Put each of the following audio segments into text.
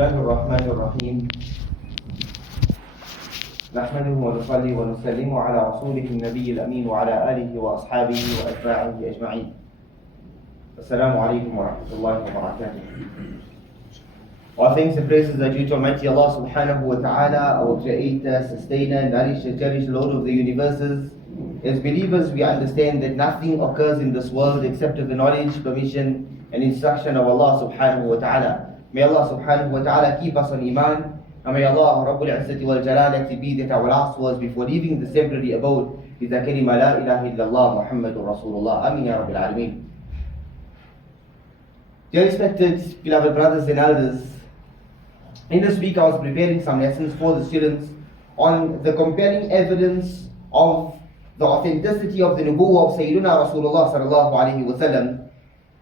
الله الرحمن الرحيم نحمده ونصلي ونسلم على رسوله النبي الأمين وعلى آله وأصحابه وأتباعه أجمعين. السلام عليكم ورحمة الله وبركاته. All thanks and praises are due to Almighty Allah subhanahu wa ta'ala, our creator, sustainer, nourisher, cherished Lord of the universes. As believers, we understand that nothing occurs in this world except with the knowledge, permission and instruction of Allah subhanahu wa ta'ala. May Allah subhanahu wa ta'ala keep us on Iman, and may Allah Rabbul Izzati wal Jalalati be that our last words before leaving this temporary abode is the kalima la ilaha illallah Muhammadur Rasulullah. Ameen ya Rabbil Alameen. Dear respected beloved brothers and elders, in this week I was preparing some lessons for the students on the compelling evidence of the authenticity of the Nubuwwah of Sayyidina Rasulullah Sallallahu, Alayhi, Wasallam.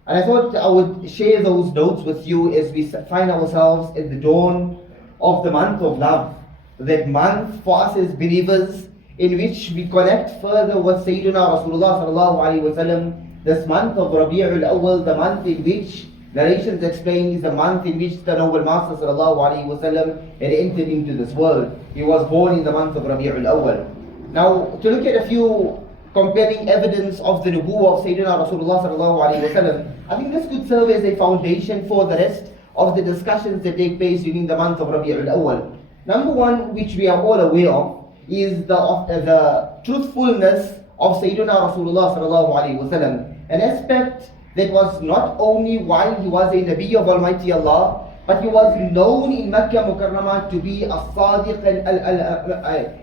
And I thought I would share those notes with you as we find ourselves at the dawn of the month of love. That month for us as believers in which we connect further with Sayyidina Rasulullah Sallallahu, Alayhi, Wasallam. This month of Rabi'ul Awwal, the month in which narrations explain is the month in which the noble Master Sallallahu, Alayhi, Wasallam had entered into this world. He was born in the month of Rabi'ul Awwal. Now, to look at a few compelling evidence of the Nubuwwah of Sayyidina Rasulullah Sallallahu, Alayhi, Wasallam, I think this could serve as a foundation for the rest of the discussions that take place during the month of Rabi'ul Awwal. Number one, which we are all aware of, is the truthfulness of Sayyidina Rasulullah Sallallahu, Alayhi, Wasallam. An aspect that was not only while he was a Nabi of Almighty Allah, but he was known in Makkah Mukarramah to be as-Sadiq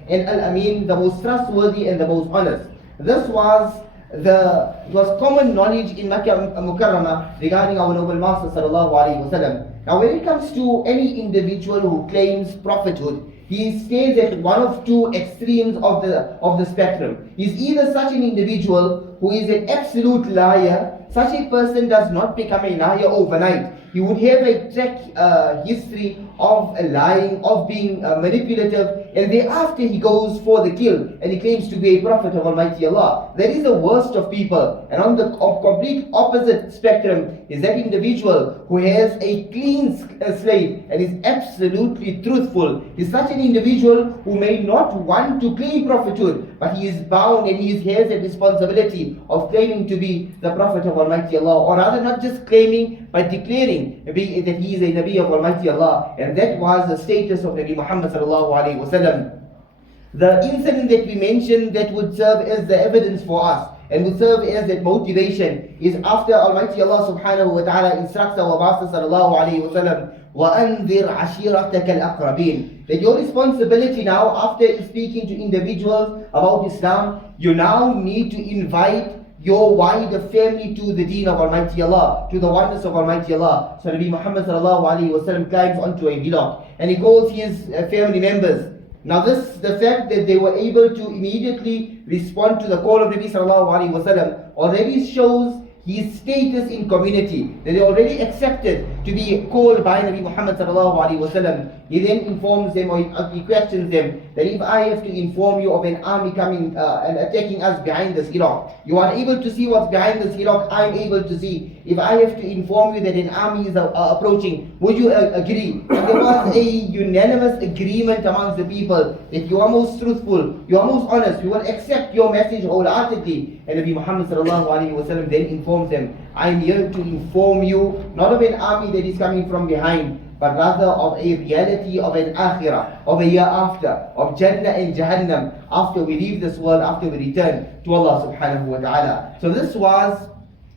and al-Amin, the most trustworthy and the most honest. This was common knowledge in Makkah Mukarramah regarding our noble Master Sallallahu, Alayhi, Wasallam. Now when it comes to any individual who claims prophethood, he stays at one of two extremes of the spectrum. He's either such an individual who is an absolute liar. Such a person does not become a liar overnight. He would have a track history of lying, of being manipulative, and thereafter he goes for the kill and he claims to be a prophet of Almighty Allah. That is the worst of people. And on the complete opposite spectrum is that individual who has a clean slate and is absolutely truthful. Is such an individual who may not want to claim prophethood, but he is bound and he has a responsibility of claiming to be the prophet of Almighty Allah, or rather not just claiming but declaring that he is a Nabi of Almighty Allah. And that was the status of Nabi Muhammad Sallallahu, Alayhi, Wasallam. The incident that we mentioned that would serve as the evidence for us and would serve as that motivation is after Almighty Allah Subhanahu wa Ta'ala instructs our Master Sallallahu, Alayhi, Wasallam, وَأَنذِرْ عَشِيرَتَكَ الْأَقْرَبِينَ, that your responsibility now, after speaking to individuals about Islam, you now need to invite your wider family to the deen of Almighty Allah, to the oneness of Almighty Allah. So Nabi Muhammad Sallallahu, Alayhi, Wasallam climbs onto a hillock and he calls his family members. Now the fact that they were able to immediately respond to the call of Nabi Sallallahu, Alayhi, Wasallam already shows his status in community, that they already accepted to be called by Nabi Muhammad Sallallahu, Alayhi, Wasallam. He then informs them, or he questions them, that if I have to inform you of an army coming and attacking us behind this hillock, you are able to see what's behind this hillock, I am able to see. If I have to inform you that an army is approaching, would you agree? And there was a unanimous agreement amongst the people that you are most truthful, you are most honest, we will accept your message wholeheartedly. And Nabi Muhammad Sallallahu, Alayhi, Wasallam then informs them, I am here to inform you not of an army that is coming from behind, but rather of a reality of an akhirah, of a hereafter, of Jannah and Jahannam, after we leave this world, after we return to Allah Subhanahu wa Ta'ala. So this was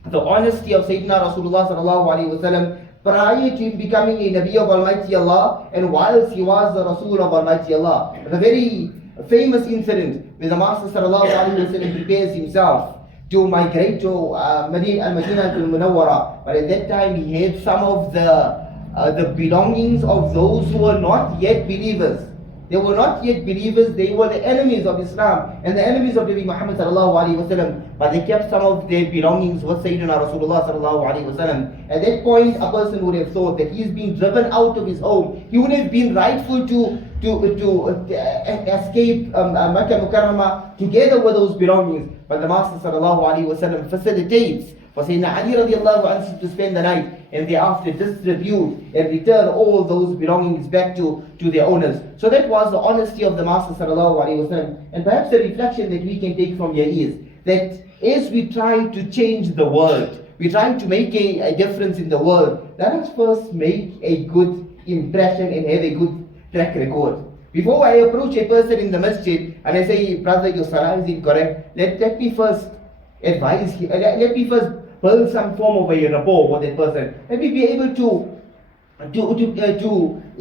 the honesty of Sayyidina Rasulullah Sallallahu, Alayhi, Wasallam prior to him becoming a Nabi of Almighty Allah, and whilst he was the Rasul of Almighty Allah. The very famous incident where the Master Sallallahu, Alayhi, Wasallam prepares himself to migrate to Al-Madinah al-Munawwara, but at that time he had some of the belongings of those who were not yet believers. They were not yet believers, they were the enemies of Islam and the enemies of Nabi Muhammad Sallallahu, Alayhi, Wasallam, but they kept some of their belongings with Sayyidina Rasulullah Sallallahu, Alayhi, Wasallam. At that point, a person would have thought that he is being driven out of his home. He would have been rightful to escape Makkah Mukarramah together with those belongings. But the Master Sallallahu, Alayhi, Wasallam facilitates for Sayyidina Ali radiallahu anhu to spend the night and thereafter distribute and return all those belongings back to their owners. So that was the honesty of the Master Sallallahu Alaihi Wasallam. And perhaps the reflection that we can take from here is that as we try to change the world, we're trying to make a difference in the world, let us first make a good impression and have a good track record. Before I approach a person in the masjid and I say, brother, your salah is incorrect, let me first advise him, let me first build some form of a rapport with that person. Let me be able to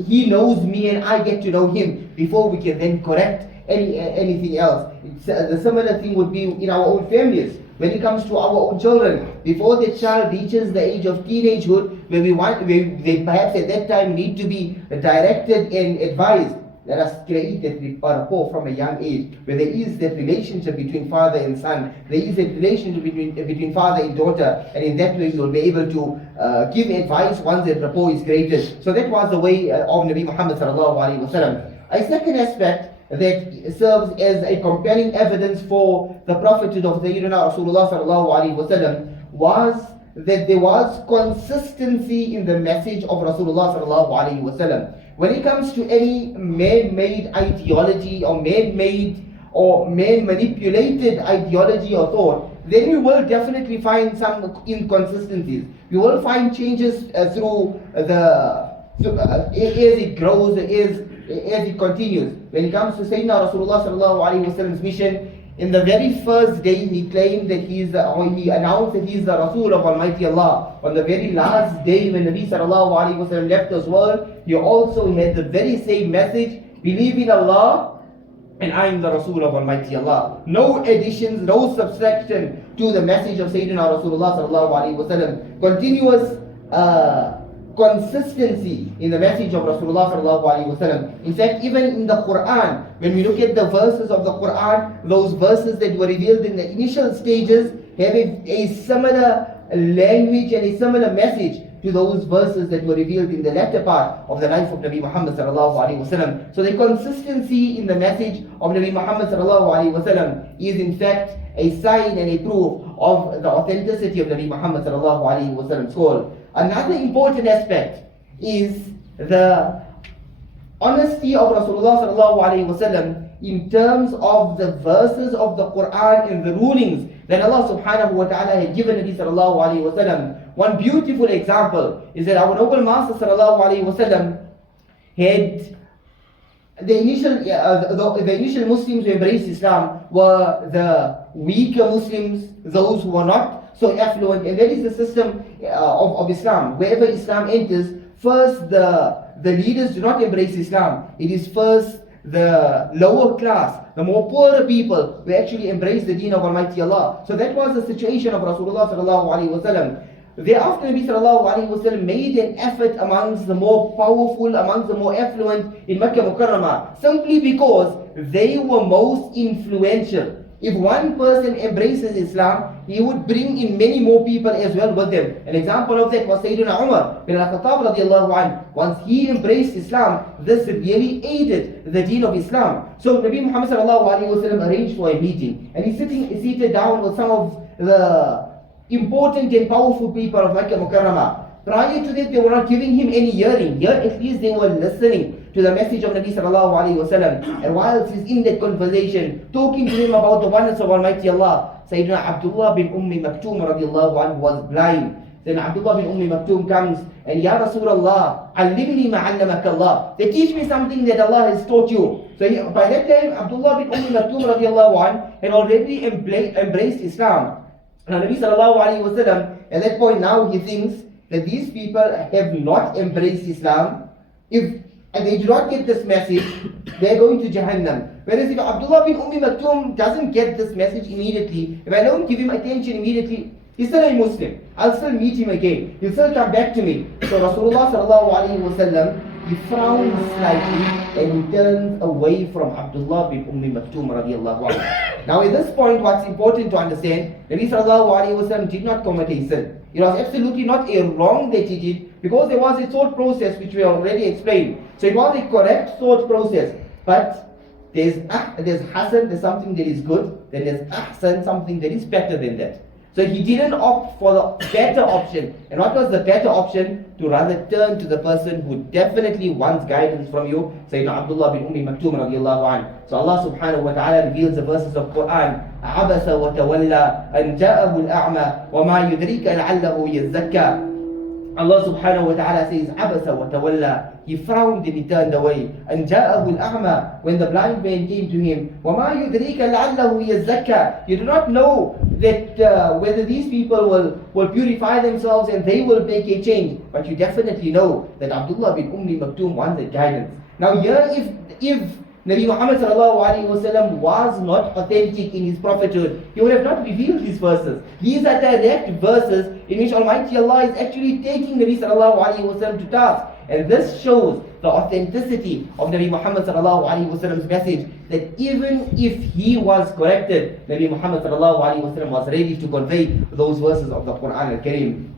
he knows me and I get to know him before we can then correct anything else. The similar thing would be in our own families. When it comes to our own children, before the child reaches the age of teenagehood, where they perhaps at that time need to be directed and advised, let us create that rapport from a young age, where there is that relationship between father and son, there is that relationship between father and daughter, and in that way we will be able to give advice once that rapport is created. So that was the way of Nabi Muhammad Sallallahu Alaihi Wasallam. A second aspect that serves as a compelling evidence for the prophethood of Sayyidina Rasulullah Sallallahu Alaihi Wasallam was that there was consistency in the message of Rasulullah Sallallahu Alaihi Wasallam. When it comes to any man-made ideology or man-made or man-manipulated ideology or thought, then you will definitely find some inconsistencies. You will find changes as it grows, as it continues. When it comes to Sayyidina Rasulullah Sallallahu Alaihi Wasallam's mission, in the very first day he claimed that he announced that he is the Rasul of Almighty Allah. On the very last day when Nabi Sallallahu Alaihi Wasallam left this world, he also had the very same message: believe in Allah and I am the Rasul of Almighty Allah. No additions, no subtraction to the message of Sayyidina Rasulullah Sallallahu Alaihi Wasallam. Continuous consistency in the message of Rasulullah Sallallahu Alaihi Wasallam. In fact, even in the Quran, when we look at the verses of the Quran, those verses that were revealed in the initial stages have a similar language and a similar message to those verses that were revealed in the latter part of the life of Nabi Muhammad Sallallahu Alaihi Wasallam. So the consistency in the message of Nabi Muhammad Sallallahu Alaihi Wasallam is in fact a sign and a proof of the authenticity of Nabi Muhammad Sallallahu Alaihi Wasallam's call. Another important aspect is the honesty of Rasulullah Sallallahu Alaihi Wasallam in terms of the verses of the Quran and the rulings that Allah Subhanahu wa Ta'ala had given Nabi Sallallahu Alaihi Wasallam. One beautiful example is that our noble Master Sallallahu Alaihi Wasallam had the initial Muslims who embraced Islam were the weaker Muslims, those who were not so affluent, and that is the system of Islam. Wherever Islam enters, first the leaders do not embrace Islam. It is first the lower class, the more poorer people who actually embrace the deen of Almighty Allah. So that was the situation of Rasulullah Sallallahu Alaihi Wasallam. Thereafter, Nabi Sallallahu Alaihi Wasallam made an effort amongst the more powerful, amongst the more affluent in Makkah Mukarramah, simply because they were most influential. If one person embraces Islam, he would bring in many more people as well with them. An example of that was Sayyidina Umar bin al-Khattab radiallahu anhu. Once he embraced Islam, this really aided the deen of Islam. So Nabi Muhammad sallallahu alaihi wasallam arranged for a meeting, and he's seated down with some of the important and powerful people of Makkah Mukarramah. Prior to that, they were not giving him any hearing. Here at least they were listening to the message of Nabi Sallallahu Alaihi Wasallam. And whilst he's in that conversation, talking to him about the oneness of Almighty Allah, Sayyidina Abdullah bin Maktoum radiallahu anhu was blind. Then Abdullah bin Maktoum comes and, Ya Rasulullah, allimni ma'allamaka Allah. They teach me something that Allah has taught you. So by that time, Abdullah bin Maktoum radiallahu anhu had already embraced Islam. Now Nabi Sallallahu Alaihi Wasallam, at that point now he thinks that these people have not embraced Islam. If they do not get this message, they are going to Jahannam. Whereas if Abdullah bin Maktoum doesn't get this message immediately, if I don't give him attention immediately, he's still a Muslim. I'll still meet him again. He'll still come back to me. So Rasulullah Sallallahu Alaihi Wasallam, he frowns slightly and he turns away from Abdullah bin Maktoum radiallahu anhu. Now at this point, what's important to understand, Nabi Sallallahu Alaihi Wasallam did not commit a sin. It was absolutely not a wrong that he did, because there was a thought process which we already explained. So it was a correct thought process. But there's Hasan, there's something that is good, then there's Ahsan, something that is better than that. So he didn't opt for the better option. And what was the better option? To rather turn to the person who definitely wants guidance from you, Sayyidina Abdullah bin Maktoum radiallahu anhu. So Allah subhanahu wa ta'ala reveals the verses of Quran. عَبَسَ وَتَوَلَّى أَنْ جَاءَهُ الْأَعْمَى وَمَا يُدْرِيكَ لَعَلَّهُ يَزَّكَّى. Allah subhanahu wa ta'ala says, عَبَسَ وَتَوَلَّى. He frowned and he turned away. أَنْ جَاءَهُ الْأَعْمَى. When the blind man came to him, وَمَا يُدْرِيكَ لَعَلَّهُ يَزَّكَّى. You do not know that whether these people will purify themselves and they will make a change. But you definitely know that Abdullah bin Maktoum wanted guidance. Now here, if Nabi Muhammad Sallallahu, Alayhi Wasallam was not authentic in his prophethood, he would have not revealed these verses. These are direct verses in which Almighty Allah is actually taking Nabi Sallallahu, Alayhi Wasallam to task. And this shows the authenticity of Nabi Muhammad Sallallahu, Alayhi Wasallam's message, that even if he was corrected, Nabi Muhammad Sallallahu, Alayhi Wasallam was ready to convey those verses of the Quran al-Kareem.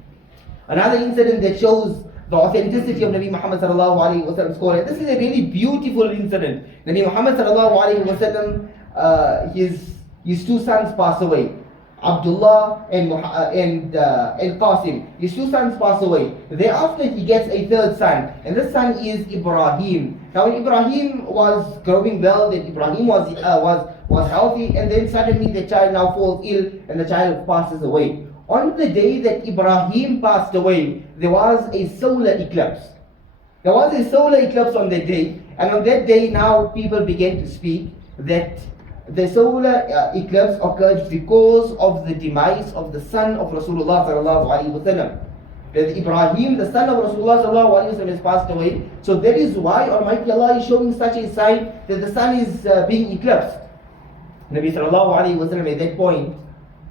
Another incident that shows the authenticity of Nabi Muhammad Sallallahu, Alayhi Wasallam's call, and this is a really beautiful incident. Nabi Muhammad Sallallahu, Alayhi Wasallam, his two sons passed away. Abdullah and Qasim. His two sons pass away. Thereafter he gets a third son, and this son is Ibrahim. Now when Ibrahim was growing well, then Ibrahim was healthy, and then suddenly the child now falls ill and the child passes away. On the day that Ibrahim passed away, there was a solar eclipse. There was a solar eclipse on that day, and on that day now people began to speak that the solar eclipse occurred because of the demise of the son of Rasulullah Sallallahu, Alayhi Wasallam. That Ibrahim, the son of Rasulullah Sallallahu, Alayhi Wasallam, has passed away. So that is why Almighty Allah is showing such a sign that the sun is being eclipsed. Nabi Sallallahu, Alayhi Wasallam at that point,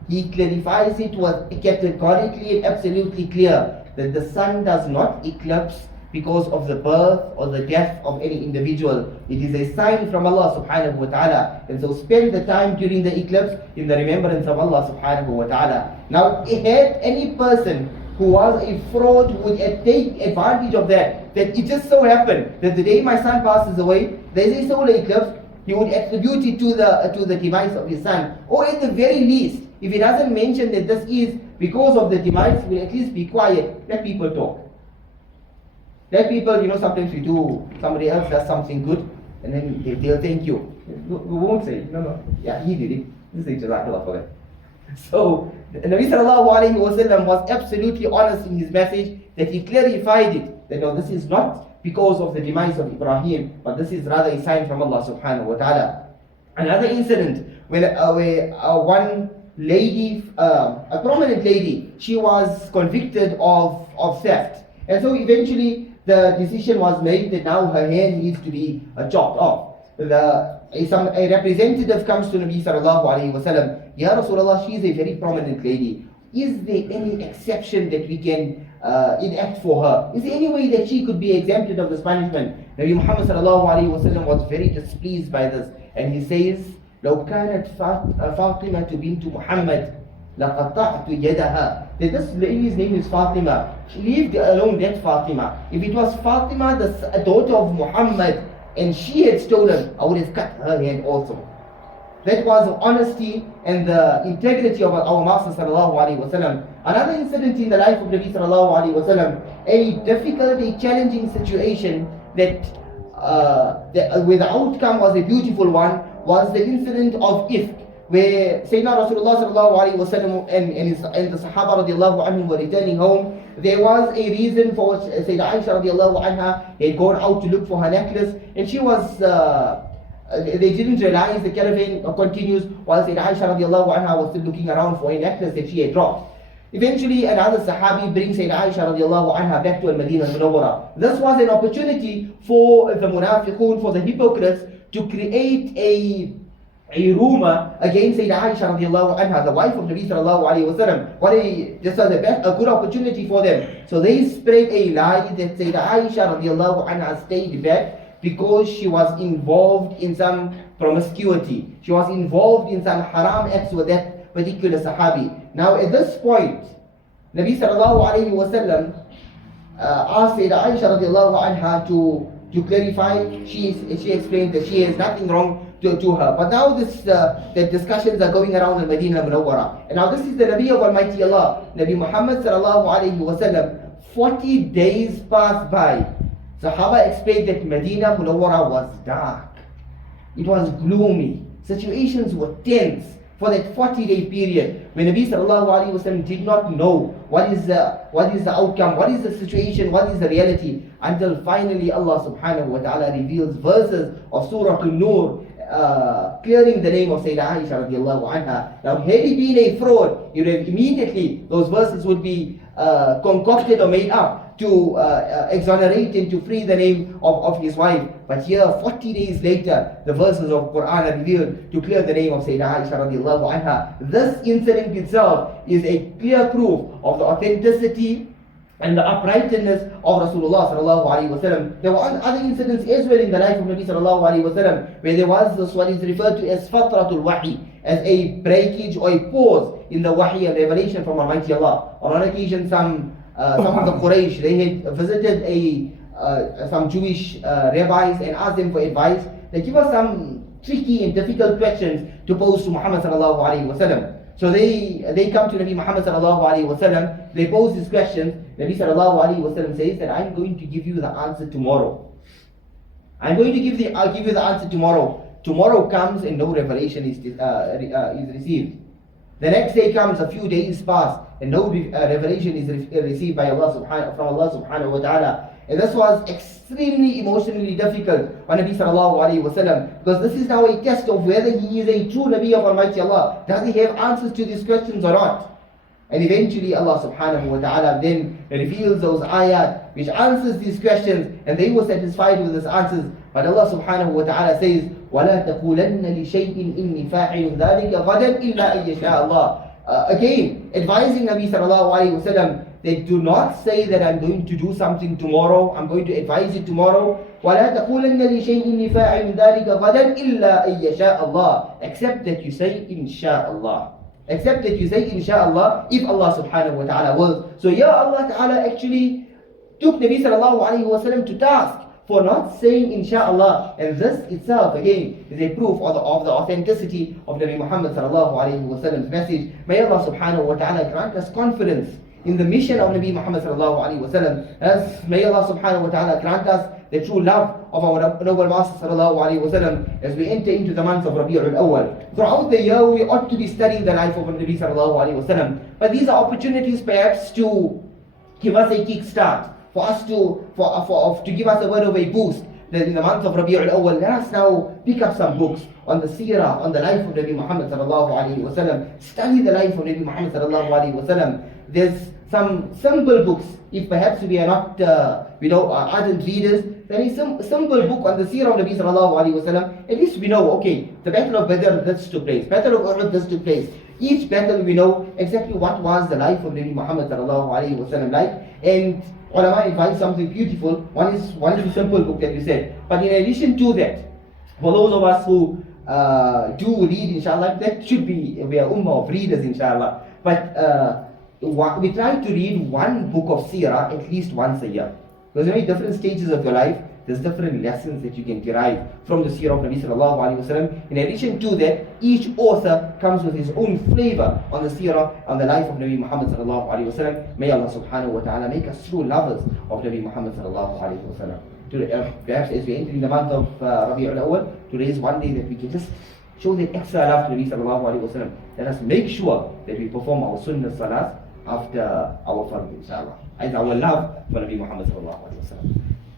he clarifies it was categorically and absolutely clear that the sun does not eclipse because of the birth or the death of any individual. It is a sign from Allah subhanahu wa ta'ala. And so spend the time during the eclipse in the remembrance of Allah subhanahu wa ta'ala. Now, had any person who was a fraud would take advantage of that it just so happened that the day my son passes away, there is a solar eclipse, he would attribute it to the demise of his son. Or at the very least, if he doesn't mention that this is because of the demise, he will at least be quiet, let people talk. Let people, sometimes we do, somebody else does something good, and then they'll thank you. We won't say, no, yeah, he did it. This is Jazakallah for that. So, Nabi Sallallahu, Alayhi Wasallam was absolutely honest in his message, that he clarified it, that no, this is not because of the demise of Ibrahim, but this is rather a sign from Allah subhanahu wa ta'ala. Another incident where one lady, a prominent lady, she was convicted of theft. And so eventually, the decision was made that now her hair needs to be chopped off. A representative comes to Nabi Sallallahu, Alayhi Wasallam. Ya Rasulullah, she is a very prominent lady. Is there any exception that we can enact for her? Is there any way that she could be exempted of this punishment? Nabi Muhammad Sallallahu, Alayhi Wasallam was very displeased by this, and he says, لو كانت فاطمة بنت محمد لقطعت يدها. That this lady's name is Fatima. Leave alone that Fatima. If it was Fatima, the daughter of Muhammad, and she had stolen, I would have cut her hand also. That was honesty and the integrity of our Master Sallallahu, Alayhi Wasallam. Another incident in the life of Nabi Sallallahu, Alayhi Wasallam, a difficult, a challenging situation that where the outcome was a beautiful one, was the incident of Ifk, where Sayyidina Rasulullah Sallallahu, Alayhi Wasallam and the Sahaba radiallahu anhum were returning home. There was a reason for which Sayyidina Aisha radiallahu anha had gone out to look for her necklace, and she was they didn't realize the caravan continues while Sayyidina Aisha radiallahu anha was still looking around for a necklace that she had dropped. Eventually another Sahabi brings Sayyidina Aisha radiallahu anha back to Al-Madinah al-Munawwara. This was an opportunity for the munafiqun, for the hypocrites, to create a rumor against Sayyidina Aisha radiallahu anha, the wife of Nabi Sallallahu, Alayhi Wasallam. This was a good opportunity for them. So they spread a lie that Sayyidina Aisha radiallahu anha stayed back because she was involved in some promiscuity. She was involved in some haram acts with that particular Sahabi. Now at this point, Nabi Sallallahu, Alayhi Wasallam asked Sayyidina Aisha radiallahu anha to clarify, she explained that she has nothing wrong to her. But now the discussions are going around in Medina Munawwara. And now this is the Nabi of Almighty Allah, Nabi Muhammad Sallallahu, Alayhi, Wasallam. 40 days passed by. Sahaba explained that Medina Munawwara was dark. It was gloomy. Situations were tense for that 40-day period when Nabi Sallallahu Alaihi Wasallam did not know what is the outcome, what is the situation, what is the reality, until finally Allah Subhanahu wa Ta'ala reveals verses of Surah An-Nur clearing the name of Sayyidah Aisha radiallahu anha. Now, had he been a fraud, you know, immediately those verses would be concocted or made up to exonerate and to free the name of his wife. But here, 40 days later, the verses of Quran are revealed to clear the name of Sayyidah Aisha radiallahu anha. This incident itself is a clear proof of the authenticity and the uprightness of Rasulullah Sallallahu, Alayhi Wasallam. There were other incidents as well in the life of Nabi Sallallahu, Alayhi Wasallam, where there was this what is referred to as fatratul wahi, as a breakage or a pause in the wahi and revelation from Almighty Allah. On one occasion, some of the Quraysh, they had visited some Jewish rabbis and asked them for advice. They give us some tricky and difficult questions to pose to Muhammad Sallallahu, Alayhi Wasallam. So they come to Nabi Muhammad Sallallahu, Alayhi Wasallam, they pose these questions. Nabi Sallallahu, Alayhi Wasallam says that I'm going to give you the answer tomorrow. I'm going to give you the answer tomorrow. Tomorrow comes and no revelation is received. The next day comes, a few days pass, and no revelation is received by from Allah Subhanahu wa Ta'ala. And this was extremely emotionally difficult on Nabi Sallallahu Alaihi Wasallam, because this is now a test of whether he is a true Nabi of Almighty Allah. Does he have answers to these questions or not? And eventually Allah Subhanahu wa Ta'ala then reveals those ayat which answers these questions, and they were satisfied with these answers. But Allah Subhanahu wa Ta'ala says, وَلَا تَقُولَنَّ لِشَيْءٍ إِنِّي فَاعِلٌ ذَلِكَ غَدًا إِلَّا أَن يَشَاءَ اللَّهُ. Again, advising Nabi Sallallahu Alaihi Wasallam, they do not say that I'm going to do something tomorrow, I'm going to advise you tomorrow. وَلَا تَقُولَنَّ لِشَيْءٍ إِنِّي فَاعِلٌ ذَلِكَ غَدًا إِلَّا أَن يَشَاءَ اللَّهُ. Except that you say, Insha'Allah. Except that you say, Insha'Allah, if Allah Subhanahu wa Ta'ala wills. So here Allah Ta'ala actually took Nabi Sallallahu Alaihi Wasallam to task for not saying Insha'Allah. And this itself again is a proof of the authenticity of Nabi Muhammad Sallallahu Alaihi Wasallam's message. May Allah Subhanahu wa Ta'ala grant us confidence in the mission of Nabi Muhammad Sallallahu Alaihi Wasallam. As may Allah Subhanahu wa Ta'ala grant us the true love of our noble Master Sallallahu Alaihi Wasallam as we enter into the months of Rabi'ul Awwal. Throughout the year we ought to be studying the life of Nabi Sallallahu Alaihi Wasallam. But these are opportunities perhaps to give us a kick start, for us to give us a word of a boost. That in the month of Rabi'ul Awwal, let us now pick up some books on the seerah, on the life of Nabi Muhammad Sallallahu Alaihi Wasallam. Study the life of Nabi Muhammad Sallallahu Alaihi Wasallam. There's some simple books, if perhaps we are not ardent readers, there is some simple book on the seerah of Nabi Sallallahu Alaihi Wasallam. At least we know, okay, the battle of Badr, this took place, battle of Uhud, this took place. Each battle we know exactly what was the life of Nabi Muhammad Sallallahu Alaihi Wasallam like. And ulama advise something beautiful. One is the simple book that we said. But in addition to that, for those of us who do read, inshallah, that should be, we are ummah of readers, inshallah. But we try to read one book of seerah at least once a year. Because in different stages of your life, there's different lessons that you can derive from the seerah of Nabi Sallallahu Alaihi Wasallam. In addition to that, each author comes with his own flavor on the seerah, on the life of Nabi Muhammad Sallallahu Alaihi Wasallam. May Allah Subhanahu wa Ta'ala make us true lovers of Nabi Muhammad Sallallahu Alaihi Wasallam. Perhaps as we enter in the month of Rabi'ul Awwal, today is one day that we can just show that extra love to Nabi Sallallahu Alaihi Wasallam. Let us make sure that we perform our sunnah salat after our fard, inshallah. As our love for Nabi Muhammad Sallallahu Alaihi Wasallam.